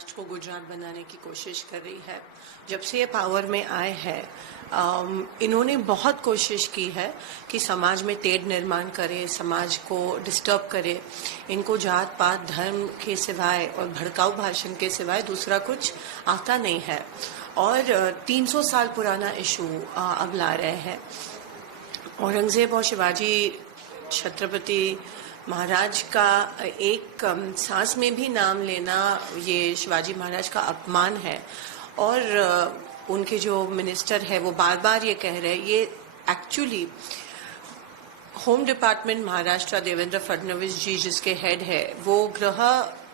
महाराष्ट्र को गुजरात बनाने की कोशिश कर रही है। जब से ये पावर में आए हैं इन्होंने बहुत कोशिश की है कि समाज में तेढ़ निर्माण करे, समाज को डिस्टर्ब करे। इनको जात पात धर्म के सिवाय और भड़काऊ भाषण के सिवाय दूसरा कुछ आता नहीं है और 300 साल पुराना इशू अब ला रहे हैं। औरंगजेब और शिवाजी छत्रपति महाराज का एक सांस में भी नाम लेना ये शिवाजी महाराज का अपमान है और उनके जो मिनिस्टर है वो बार बार ये कह रहे हैं। ये actually home department Maharashtra Devendra Fadnavis ji जिसके हेड है वो गृह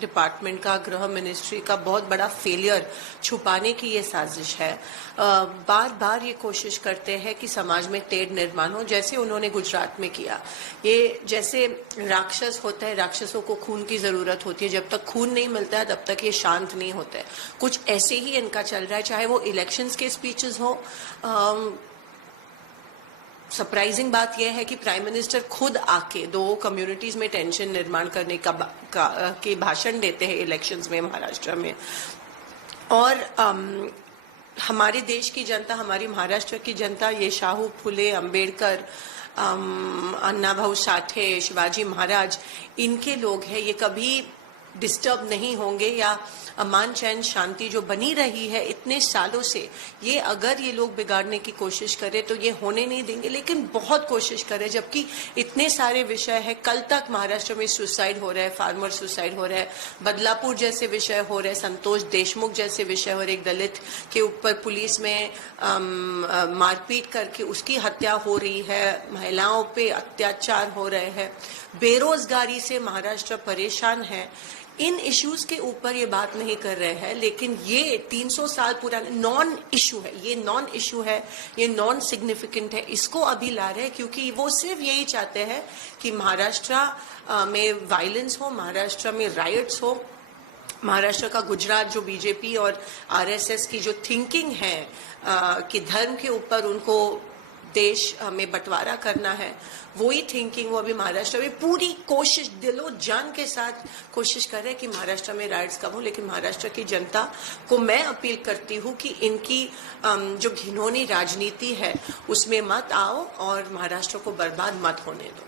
डिपार्टमेंट का, गृह मिनिस्ट्री का बहुत बड़ा फेलियर छुपाने की ये साजिश है। बार बार ये कोशिश करते हैं कि समाज में तेढ़ निर्माण हो, जैसे उन्होंने गुजरात में किया। ये जैसे राक्षस होता है, राक्षसों को खून की जरूरत होती है, जब तक खून नहीं मिलता है तब तक ये शांत नहीं होते। कुछ ऐसे ही इनका चल रहा है, चाहे वो इलेक्शंस के स्पीचेस हो। सरप्राइजिंग बात यह है कि प्राइम मिनिस्टर खुद आके दो कम्युनिटीज में टेंशन निर्माण करने के भाषण देते हैं इलेक्शंस में महाराष्ट्र में। और हमारे देश की जनता, हमारी महाराष्ट्र की जनता, ये शाहू फुले, अंबेडकर, अन्ना भाऊ साठे, शिवाजी महाराज, इनके लोग हैं। ये कभी डिस्टर्ब नहीं होंगे या अमान चैन शांति जो बनी रही है इतने सालों से, ये अगर ये लोग बिगाड़ने की कोशिश करें तो ये होने नहीं देंगे। लेकिन बहुत कोशिश करें, जबकि इतने सारे विषय है। कल तक महाराष्ट्र में सुसाइड हो रहा है, फार्मर सुसाइड हो रहा है, बदलापुर जैसे विषय हो रहे हैं, संतोष देशमुख जैसे विषय हो रहे, एक दलित के ऊपर पुलिस में मारपीट करके उसकी हत्या हो रही है, महिलाओं पे अत्याचार हो रहे हैं, बेरोजगारी से महाराष्ट्र परेशान है। इन इश्यूज के ऊपर ये बात नहीं कर रहे हैं, लेकिन ये 300 साल पुराना नॉन इशू है, ये नॉन इशू है, ये नॉन सिग्निफिकेंट है। इसको अभी ला रहे हैं क्योंकि वो सिर्फ यही चाहते हैं कि महाराष्ट्र में वायलेंस हो, महाराष्ट्र में राइट्स हो। महाराष्ट्र का गुजरात जो बीजेपी और आरएसएस की जो थिंकिंग है कि धर्म के ऊपर उनको देश में बंटवारा करना है, वही थिंकिंग वो अभी महाराष्ट्र में पूरी कोशिश दिलो जान के साथ कोशिश कर रहे हैं कि महाराष्ट्र में राइट्स कम हो। लेकिन महाराष्ट्र की जनता को मैं अपील करती हूँ कि इनकी जो घिनौनी राजनीति है उसमें मत आओ और महाराष्ट्र को बर्बाद मत होने दो।